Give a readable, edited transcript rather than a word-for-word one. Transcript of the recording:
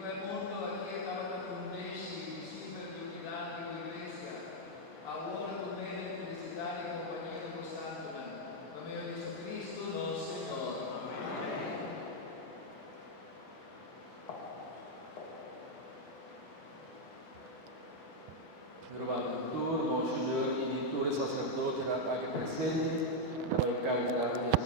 prima de mundo aquí estaba la Fundesi, super giubilati con Iglesia, ahora con me felicidad y compañía de Costantona, con mio Jesucristo, nos Señor. Louvado por Monsignor e todo sacerdote aqui presente, para o cantar